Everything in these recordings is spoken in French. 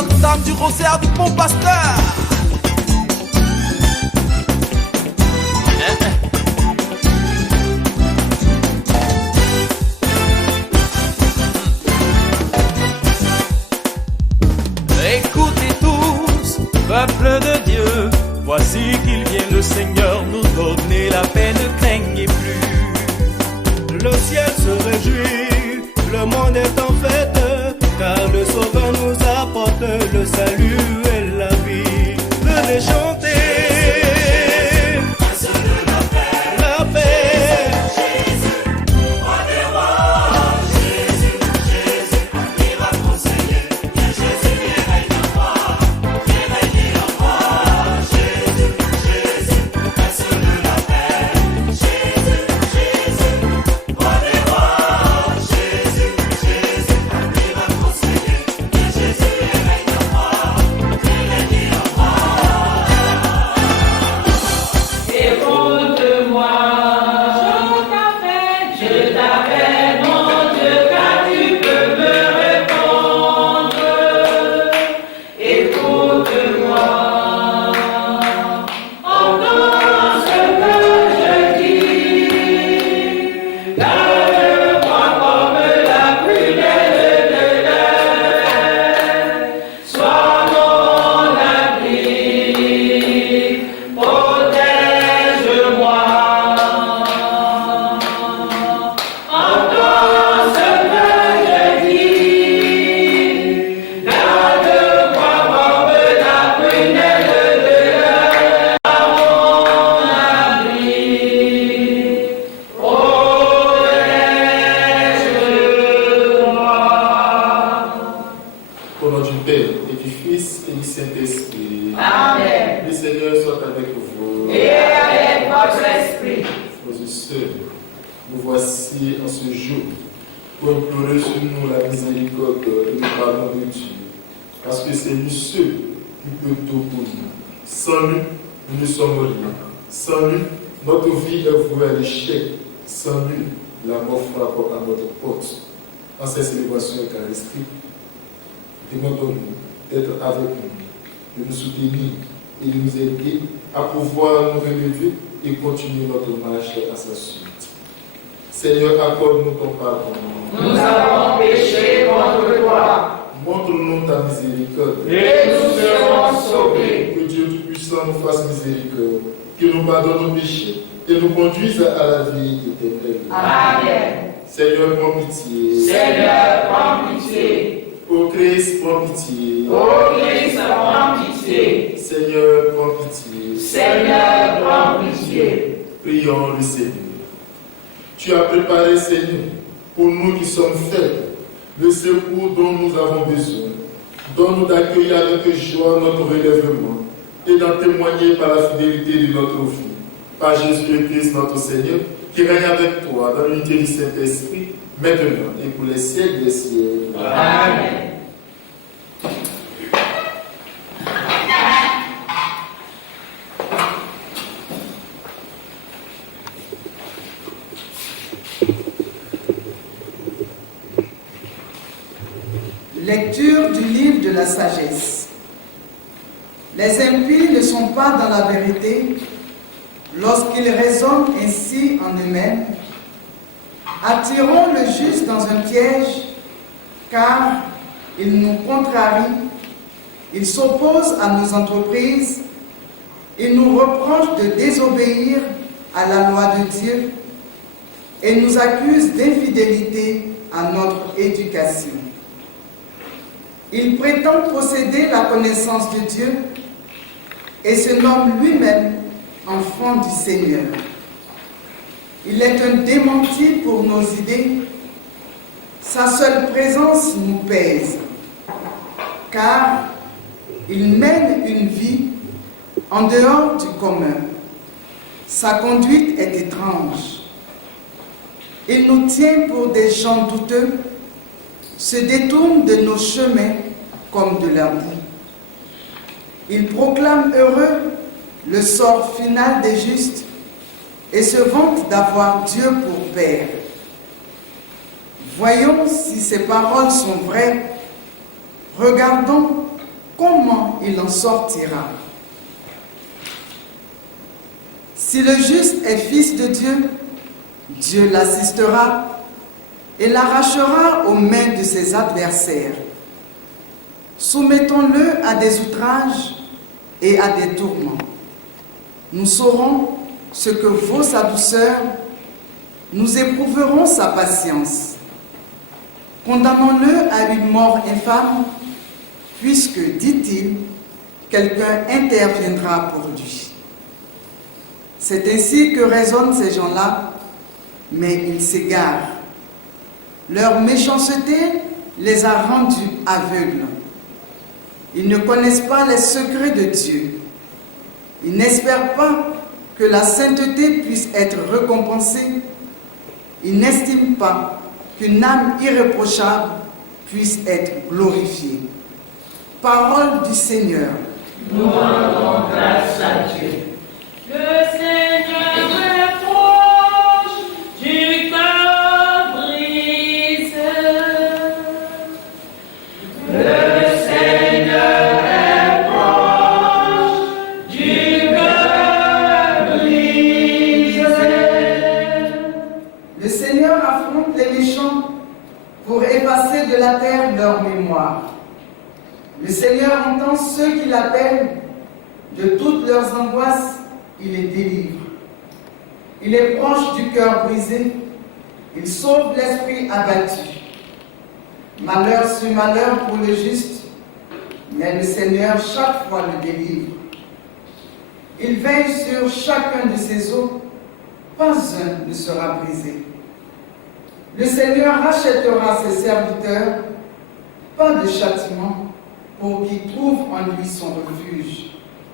Notre-Dame du Rosaire du Bon Pasteur. Écoutez tous, peuple de Dieu, voici qu'il vient le Seigneur nous donner la paix, ne craignez plus. Le ciel se réjouit, le monde est en fête, car le Sauveur nous apporte le salut et la vie. Venez chanter la paix. Jésus, roi des rois, Jésus, Jésus, miracle conseiller, viens Jésus, viens règne en roi, viens régner en roi. Jésus, Jésus, prince de la paix. Jésus, Jésus, roi des rois, Jésus, Jésus, miracle conseiller, viens Jésus, viens règne en roi, viens régner en roi. Écoute-moi. Je t'appelle, mon Dieu, car tu peux me répondre. Écoute-moi, entends ce que je dis. Garde-moi comme la prunelle de l'œil. Sois mon abri, protège-moi. Entends ce que je dis, garde-moi comme la prunelle de l'œil, à mon abri, protège-moi. Au nom du Père, et du Fils, et du Saint-Esprit. Amen. Le Seigneur soit avec vous. Et avec votre esprit. Frères et sœurs, nous voici en ce jour pour implorer sur nous la miséricorde et le pardon de Dieu. Parce que c'est lui seul qui peut tout pour nous. Sans lui, nous ne sommes rien. Sans lui, notre vie est vouée à l'échec. Sans lui, la mort frappe à notre porte. En cette célébration eucharistique, demandons-nous d'être avec nous, de nous soutenir et de nous aider à pouvoir nous relever et continuer notre marche à sa suite. Seigneur, accorde-nous ton pardon. Nous avons péché contre toi, Montre-nous ta miséricorde. et nous serons sauvés. Que Dieu Tout-Puissant nous fasse miséricorde, qu'il nous pardonne nos péchés et nous conduise à la vie éternelle. Amen. Seigneur, prends pitié. Seigneur, prends pitié. Ô Christ, prends pitié. Ô Christ, prends pitié. Seigneur, prends pitié. Seigneur, prends pitié. Prions le Seigneur. Tu as préparé, Seigneur, pour nous qui sommes faibles, le secours dont nous avons besoin. Donne-nous d'accueillir avec joie notre relèvement et d'en témoigner par la fidélité de notre vie. Par Jésus-Christ, notre Seigneur, qui règne avec toi dans l'unité du Saint-Esprit, maintenant et pour les siècles des siècles. Amen. Lecture du livre de la sagesse. Les impies ne sont pas dans la vérité lorsqu'ils raisonnent ainsi en eux-mêmes. Attirons le juste dans un piège, car il nous contrarie, il s'oppose à nos entreprises, il nous reproche de désobéir à la loi de Dieu et nous accuse d'infidélité à notre éducation. Il prétend posséder la connaissance de Dieu et se nomme lui-même enfant du Seigneur. Il est un démenti pour nos idées. Sa seule présence nous pèse, car il mène une vie en dehors du commun. Sa conduite est étrange. Il nous tient pour des gens douteux, se détourne de nos chemins comme de la boue. Il proclame heureux le sort final des justes et se vante d'avoir Dieu pour Père. Voyons si ces paroles sont vraies. Regardons comment il en sortira? Si le juste est fils de Dieu, Dieu l'assistera et l'arrachera aux mains de ses adversaires. Soumettons-le à des outrages et à des tourments. Nous saurons ce que vaut sa douceur, nous éprouverons sa patience. Condamnons-le à une mort infâme, puisque, dit-il, quelqu'un interviendra pour lui. C'est ainsi que raisonnent ces gens-là, mais ils s'égarent. Leur méchanceté les a rendus aveugles. Ils ne connaissent pas les secrets de Dieu. Ils n'espèrent pas que la sainteté puisse être récompensée. Ils n'estiment pas qu'une âme irréprochable puisse être glorifiée. Parole du Seigneur. Nous rendons grâce à Dieu. Le Seigneur est proche du cœur brisé. Le Seigneur est proche du cœur brisé. Le Seigneur affronte les méchants pour effacer de la terre leur mémoire. Le Seigneur entend ceux qui l'appellent, de toutes leurs angoisses, il les délivre. Il est proche du cœur brisé, il sauve l'esprit abattu. Malheur sur malheur pour le juste, mais le Seigneur chaque fois le délivre. Il veille sur chacun de ses os, pas un ne sera brisé. Le Seigneur rachètera ses serviteurs, pas de châtiment, pour qu'ils trouvent en lui son refuge.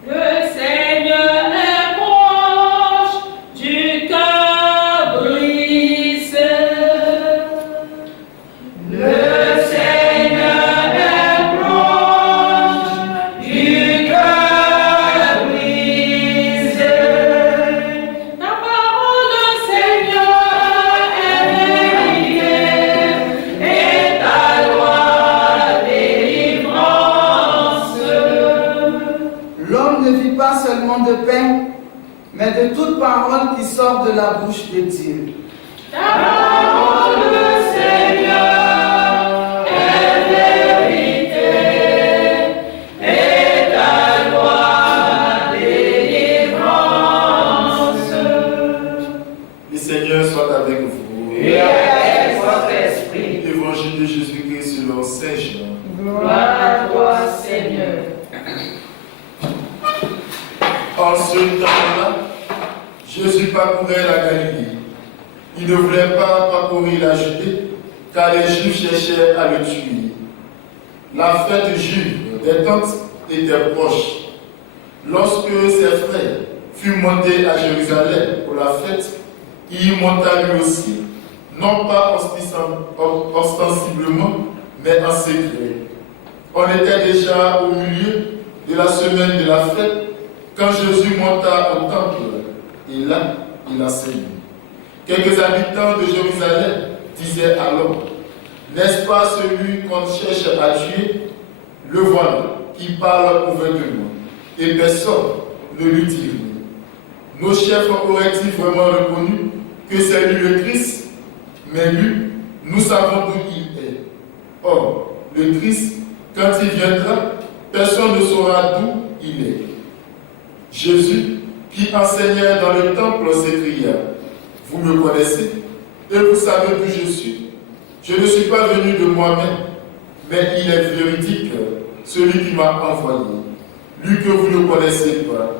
Le Seigneur est proche du cœur brisé. Le Seigneur est proche du cœur brisé. La parole du Seigneur est vérité et ta loi délivrance. L'homme ne vit pas seulement de pain, mais de toute parole qui sort de la bouche de Dieu. Ta parole, Seigneur, est vérité et ta loi délivrance. Le Seigneur soit avec vous. Et avec votre esprit. Évangile de Jésus-Christ selon Saint Jean. Gloire à toi, Seigneur. En ce temps-là, Jésus parcourait la Galilée. Il ne voulait pas parcourir la Judée, car les Juifs cherchaient à le tuer. La fête juive des tentes était proche. Lorsque ses frères furent montés à Jérusalem pour la fête, il y monta lui aussi, non pas ostensiblement, mais en secret. On était déjà au milieu de la semaine de la fête, quand Jésus monta au temple, et là, il enseignait. Quelques habitants de Jérusalem disaient alors, n'est-ce pas celui qu'on cherche à tuer? Le voilà, qui parle ouvertement, et personne ne lui dit rien. Nos chefs auraient-ils vraiment reconnu que c'est lui le Christ? Mais lui, nous savons d'où il est. Or, le Christ, quand il viendra, personne ne saura d'où il est. Jésus, qui enseignait dans le temple, s'écria, vous me connaissez et vous savez d'où je suis. Je ne suis pas venu de moi-même, mais il est véridique, celui qui m'a envoyé. Lui que vous ne connaissez pas,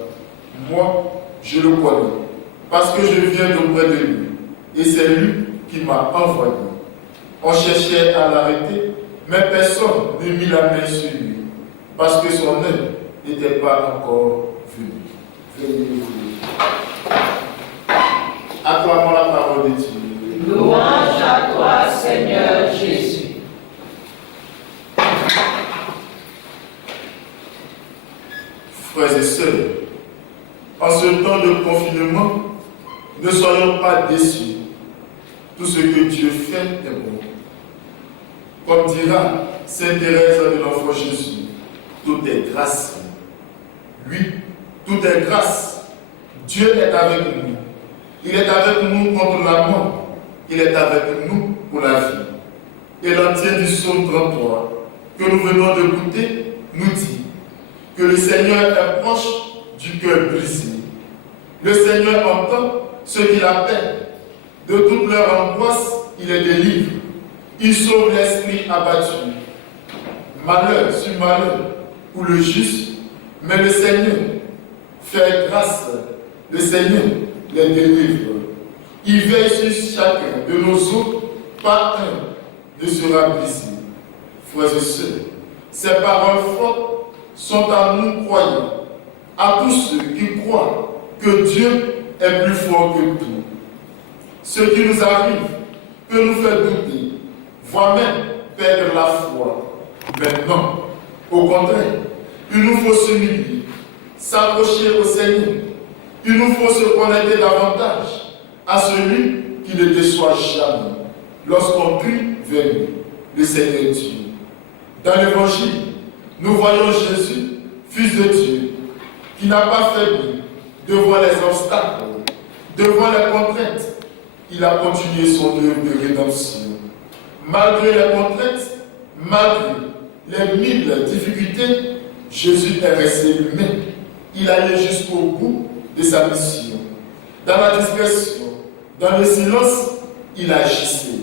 moi, je le connais, parce que je viens d'auprès de lui, et c'est lui qui m'a envoyé. On cherchait à l'arrêter, mais personne ne mit la main sur lui, parce que son heure n'était pas encore venue. Acclamons la parole de Dieu. Louange à toi, Seigneur Jésus. Frères et sœurs, en ce temps de confinement, ne soyons pas déçus. Tout ce que Dieu fait est bon. Comme dira Sainte Thérèse de l'Enfant Jésus, tout est grâce. Lui, tout est grâce. Dieu est avec nous. Il est avec nous contre la mort. Il est avec nous pour la vie. Et l'entier du psaume 33 que nous venons d'écouter nous dit que le Seigneur est proche du cœur brisé. Le Seigneur entend ceux qui l'appellent. De toute leur angoisse, il les délivre. Il sauve l'esprit abattu. Malheur sur malheur pour le juste, mais le Seigneur fait grâce. Le Seigneur les délivre. Il veille sur chacun de nos os, pas un ne sera brisé. Frères et sœurs, ces paroles fortes sont à nous croyants, à tous ceux qui croient que Dieu est plus fort que tout. Ce qui nous arrive peut nous faire douter, voire même perdre la foi. Mais non, au contraire, il nous faut s'humilier, s'approcher au Seigneur. Il nous faut se connecter davantage à celui qui ne déçoit jamais lorsqu'on crie vers lui, le Seigneur Dieu. Dans l'Évangile, nous voyons Jésus, Fils de Dieu, qui n'a pas faibli devant les obstacles, devant les contraintes. Il a continué son œuvre de rédemption. Malgré les contraintes, malgré les mille difficultés, Jésus est resté humain. Il allait jusqu'au bout de sa mission. Dans la discrétion, dans le silence, il agissait.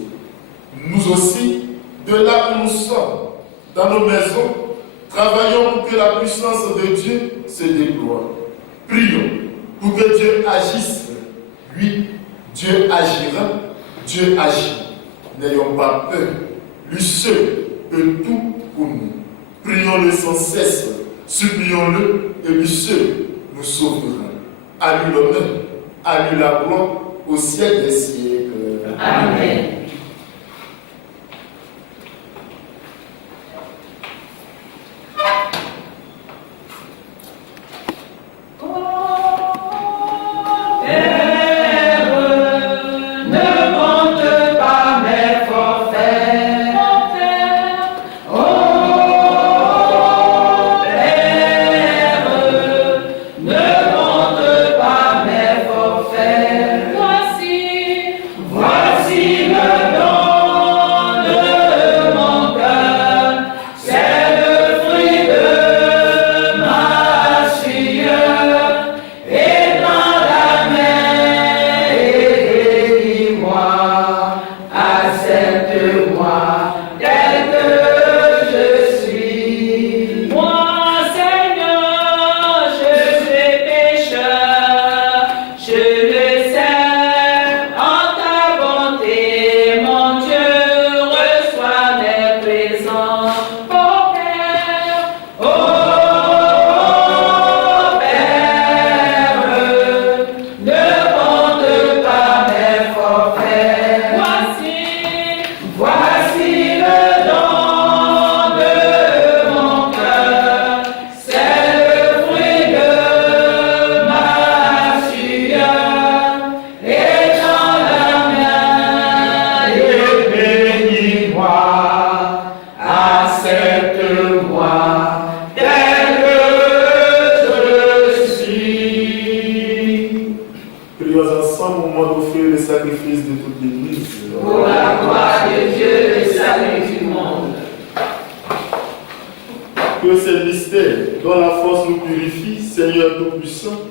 Nous aussi, de là où nous sommes, dans nos maisons, travaillons pour que la puissance de Dieu se déploie. Prions pour que Dieu agisse. Lui, Dieu agira, Dieu agit. N'ayons pas peur. Lui seul peut tout pour nous. Prions-le sans cesse, supplions-le et lui seul nous sauvera. À lui l'honneur, à lui la gloire, au siècle des siècles. Amen. Que ces mystères, dont la force nous purifie, Seigneur Tout-Puissant,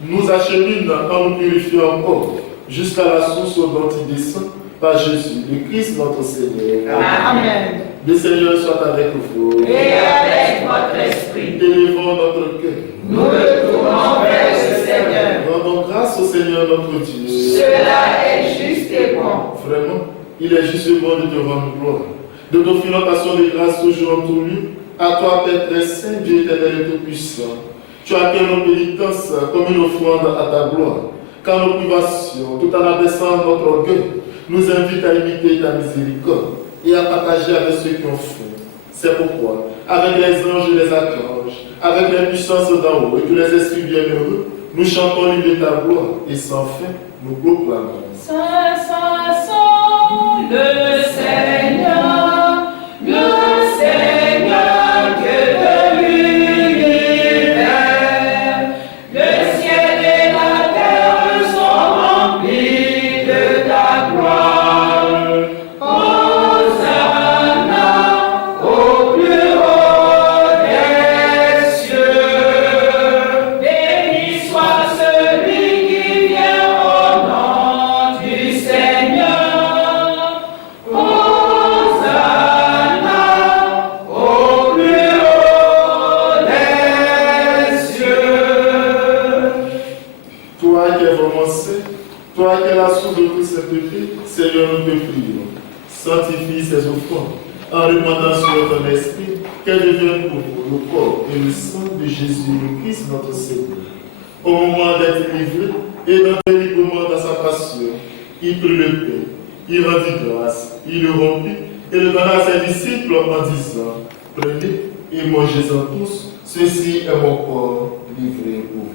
nous achemine en nous purifiant encore, jusqu'à la source dont il descend, par Jésus, le Christ notre Seigneur. Amen. Le Seigneur soit avec vous. Et avec votre esprit. Élevons notre cœur. Nous le tournons vers le Seigneur. Rendons grâce au Seigneur notre Dieu. Cela est juste et bon. Vraiment, il est juste et bon de te rendre gloire. De t'offrir notre action de grâce toujours en tout lieu. À toi, Père très saint, Dieu éternel et tout-puissant. Tu accueilles nos pénitences comme une offrande à ta gloire. Car nos privations, tout en abaissant notre orgueil, nous invitent à imiter ta miséricorde et à partager avec ceux qui ont faim. C'est pourquoi, avec les anges et les archanges, avec les puissances d'en haut et tous les esprits bienheureux, nous chantons l'hymne de ta gloire et sans fin, nous proclamons. Saint, Saint, Saint, le Seigneur, Dieu de l'univers. Toi qui es la source de toute sainteté, Seigneur, nous te prions. Sanctifie ces offrandes en répandant sur ton esprit qu'elles deviennent pour vous le corps et le sang de Jésus le Christ, notre Seigneur. Au moment d'être livré et d'entrer librement dans sa passion, il prit le pain, il rendit grâce, il le rompit et le donna à ses disciples en disant: prenez et mangez-en tous, ceci est mon corps livré pour vous.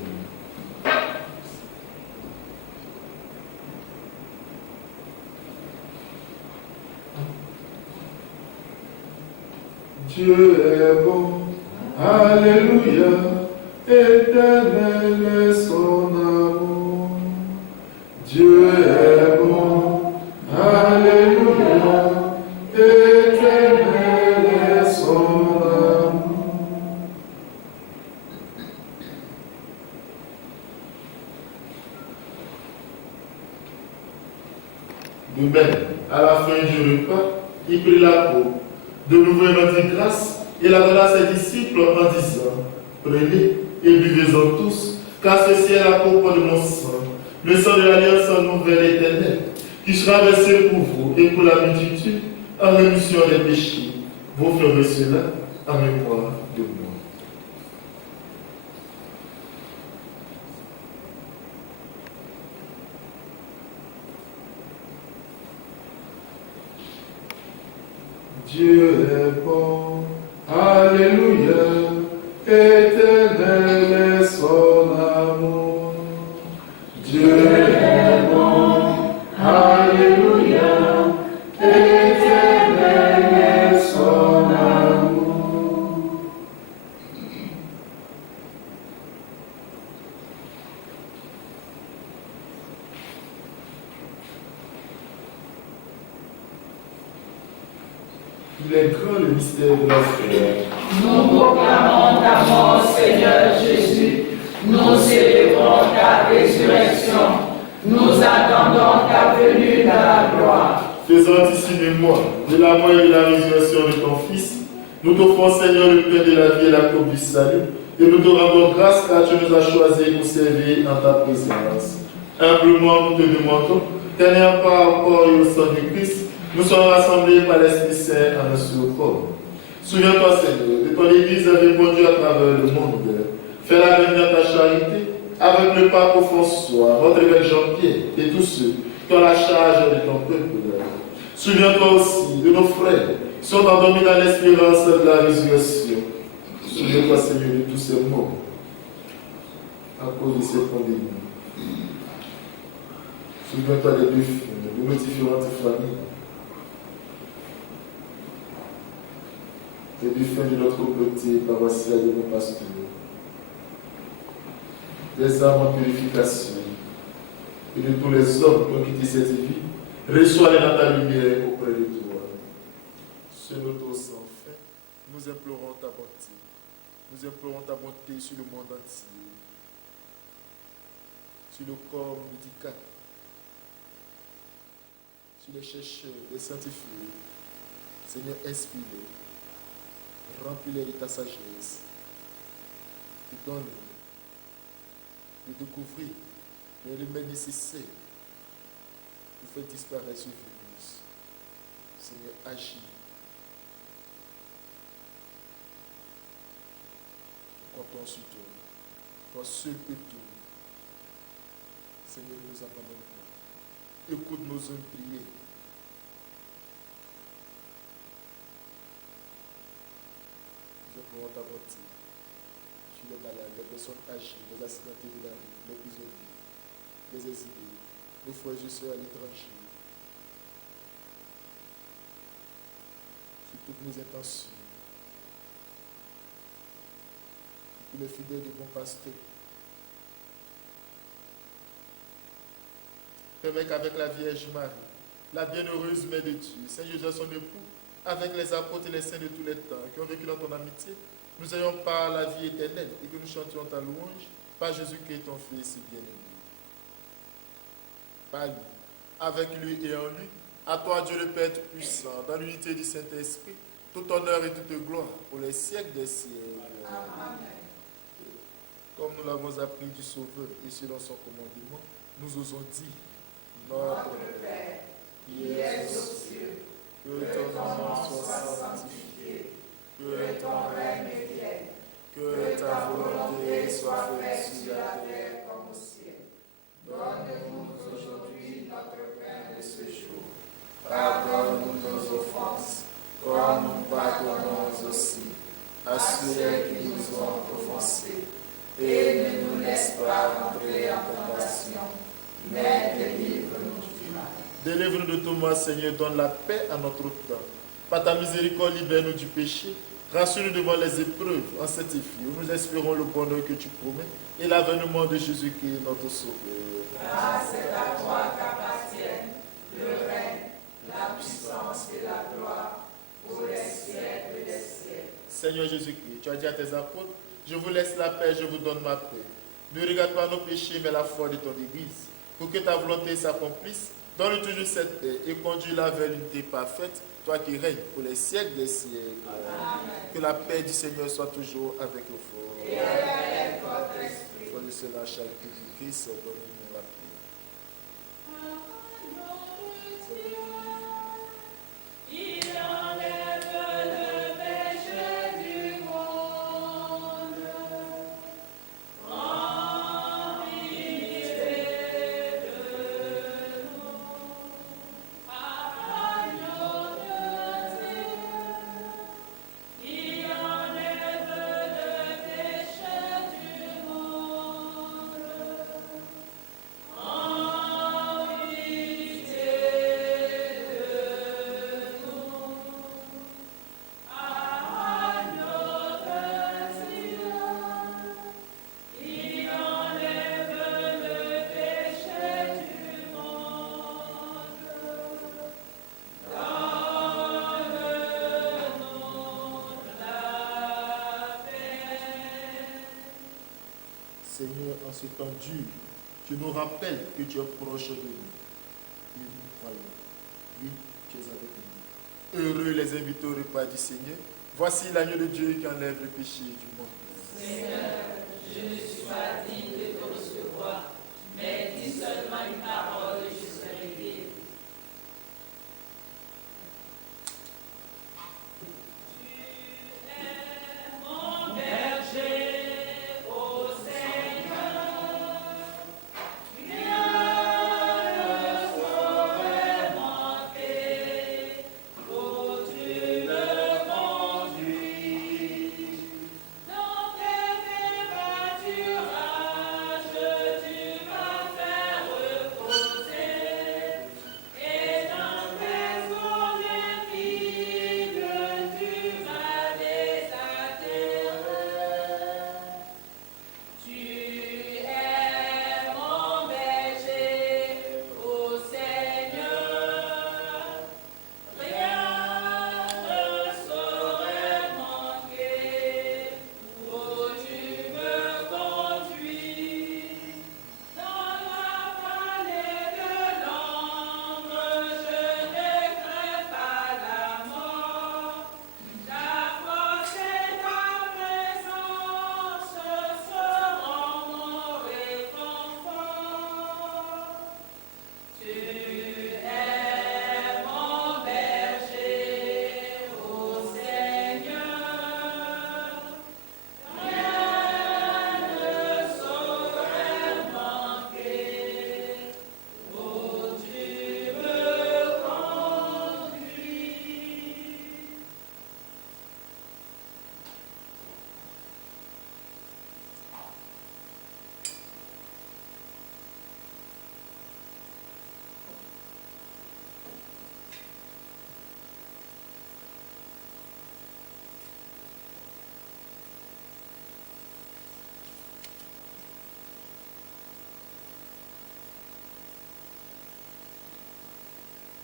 Dieu est bon, alléluia, éternel est son amour. Dieu est bon, alléluia, éternel est son amour. De même, à la fin du repas, il prit la coupe. De nouveau, il rendit grâce et la donna à ses disciples en disant: prenez et buvez-en tous, car ceci est la coupe de mon sang, le sang de l'alliance nouvelle éternelle, qui sera versé pour vous et pour la multitude en rémission des péchés. Vous ferez cela en mémoire de moi. Dieu est bon, alléluia, éternel est son amour. Dieu est bon, alléluia, éternel est son amour. Il est grand le mystère de la foi. Nous proclamons ta mort, Seigneur Jésus. Nous célébrons ta résurrection. Nous attendons ta venue dans la gloire. Faisant ici mémoire de la mort et de la résurrection de ton Fils, nous t'offrons, Seigneur, le pain de la vie et la coupe du salut, et nous te rendons grâce car tu nous as choisis pour servir en ta présence. Humblement, nous te demandons, tenant pas au corps et au sang du Christ, nous sommes rassemblés par l'Esprit Saint en un seul corps. Souviens-toi, Seigneur, de ton Église répandue à travers le monde. Fais-la venir ta charité avec le pape François, notre évêque Jean-Pierre et tous ceux qui ont la charge de ton peuple. Souviens-toi aussi de nos frères qui sont endormis dans l'espérance de la résurrection. Souviens-toi, Seigneur, de tous ces morts à cause de cette pandémie. Souviens-toi des défunts, de nos différentes familles. Des défunts de notre communauté paroissiale de nos pasteurs. Des âmes en purification et de tous les hommes qui ont quitté cette vie, reçois-les dans ta lumière auprès de toi. Ce notre sans fin, nous implorons ta bonté. Nous implorons ta bonté sur le monde entier, sur le corps médical, sur les chercheurs, les scientifiques. Seigneur, inspire-les, remplis-les de ta sagesse, et donne-les de découvrir les remèdes nécessaires pour faire disparaître ce virus. Seigneur, agis. Nous comptons sur toi. Toi seul peux tout. Seigneur, nous abandonnons pas. Écoute nos hommes prier. Nous implorons ta bonté. Les malades, les personnes âgées, les accidentés de la rue, les prisonniers, les exilés, nos frères et sœurs à l'étranger, sur toutes nos intentions, pour les fidèles de bons pasteurs. Permets qu'avec la Vierge Marie, la bienheureuse Mère de Dieu, Saint Joseph son époux, avec les apôtres et les saints de tous les temps qui ont vécu dans ton amitié, nous ayons par la vie éternelle et que nous chantions ta louange par Jésus-Christ, ton Fils bien-aimé. Par lui, avec lui et en lui, à toi Dieu le Père Tout-Puissant, dans l'unité du Saint-Esprit, tout honneur et toute gloire pour les siècles des siècles. Amen. Comme nous l'avons appris du Sauveur et selon son commandement, nous osons dire Notre Père, qui es aux cieux, que ton nom soit sanctifié, que ton règne vienne, que ta volonté soit faite sur la terre comme au ciel. Donne-nous aujourd'hui notre pain de ce jour. Pardonne-nous nos offenses, comme nous pardonnons aussi à ceux qui nous ont offensés. Et ne nous laisse pas entrer en tentation, mais délivre-nous du mal. Délivre-nous de tout mal, Seigneur, donne la paix à notre temps. Par ta miséricorde, libère-nous du péché. Rassure-nous devant les épreuves en cette vie où nous espérons le bonheur que tu promets et l'avènement de Jésus-Christ, notre Sauveur. Grâce est à toi qu'appartiennent le règne, la puissance et la gloire pour les siècles des siècles. Seigneur Jésus-Christ, tu as dit à tes apôtres, je vous laisse la paix, je vous donne ma paix. Ne regarde pas nos péchés, mais la foi de ton Église. Pour que ta volonté s'accomplisse, donne toujours cette paix et conduis-la vers l'unité parfaite, toi qui règnes pour les siècles des siècles. Amen. Que la paix du Seigneur soit toujours avec vous. Et avec votre esprit. Sois de cela, charité du Christ, donne-nous la paix. Il enlève le péché du monde. En pitié de nous. Agneau de Dieu. Il enlève le péché du monde. En pitié de nous. Agneau de Dieu. Il enlève le péché du monde. Donne-nous la paix. Seigneur, en ce temps dur, tu nous rappelles que tu es proche de nous. Et nous croyons. Oui, tu es avec nous. Heureux les invités au repas du Seigneur. Voici l'agneau de Dieu qui enlève le péché du monde. Seigneur, je ne suis pas digne de te recevoir, mais dis seulement une parole et je serai guéri. Tu es mon berger, ô Seigneur, rien ne saurait manquer, ô tu me conduis. Dans tes pâturages, tu vas faire reposer, et dans tes eaux limpides, tu vas désaltérer. Tu es mon berger, ô Seigneur, rien ne saurait manquer, où tu me conduis. Dans la vallée de l'ombre, je ne crains pas la mort. Ta force et ta présence seront mon réconfort. Tu es mon berger, ô Seigneur, rien ne saurait manquer, où tu me conduis.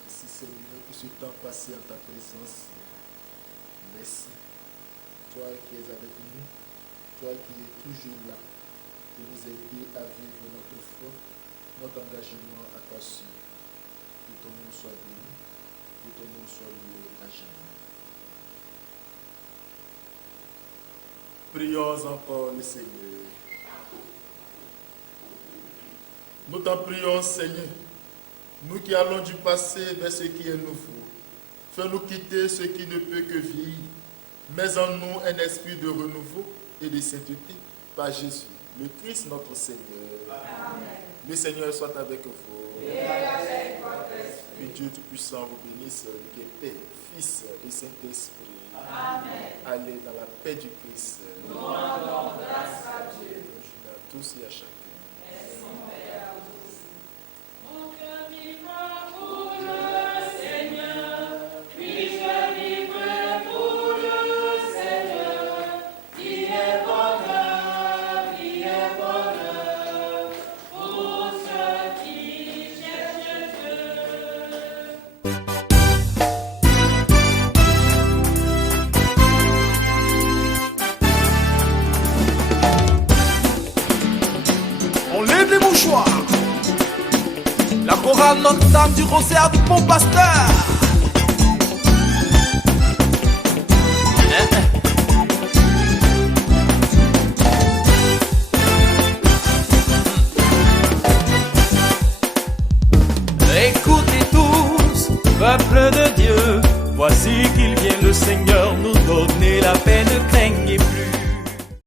Merci Seigneur pour ce temps passé en ta présence. Merci. Toi qui es avec nous, toi qui es toujours là, pour nous aider à vivre notre foi, notre engagement à ta suite. Que ton nom soit béni, que ton nom soit loué à jamais. Prions encore le Seigneur. Nous t'en prions, Seigneur, Nous qui allons du passé vers ce qui est nouveau, fais-nous quitter ce qui ne peut que vieillir. Mets en nous un esprit de renouveau et de sainteté par Jésus, le Christ notre Seigneur. Amen. Le Seigneur soit avec vous. Et avec votre esprit. Que Dieu Tout-Puissant vous bénisse, le Père, Fils et Saint-Esprit. Amen. Allez dans la paix du Christ. Nous rendons grâce à Dieu. Bonjour à tous et à chacun. Merci, Père, à vous aussi. Mon cœur vivra pour le Seigneur, puis-je vivrai pour le Seigneur, qui est bonheur pour ceux qui cherchent Dieu. On lève les mouchoirs. La chorale Notre-Dame du Rosaire du Bon Pasteur. Écoutez tous, peuple de Dieu, voici qu'il vient le Seigneur nous donner la paix, ne craignez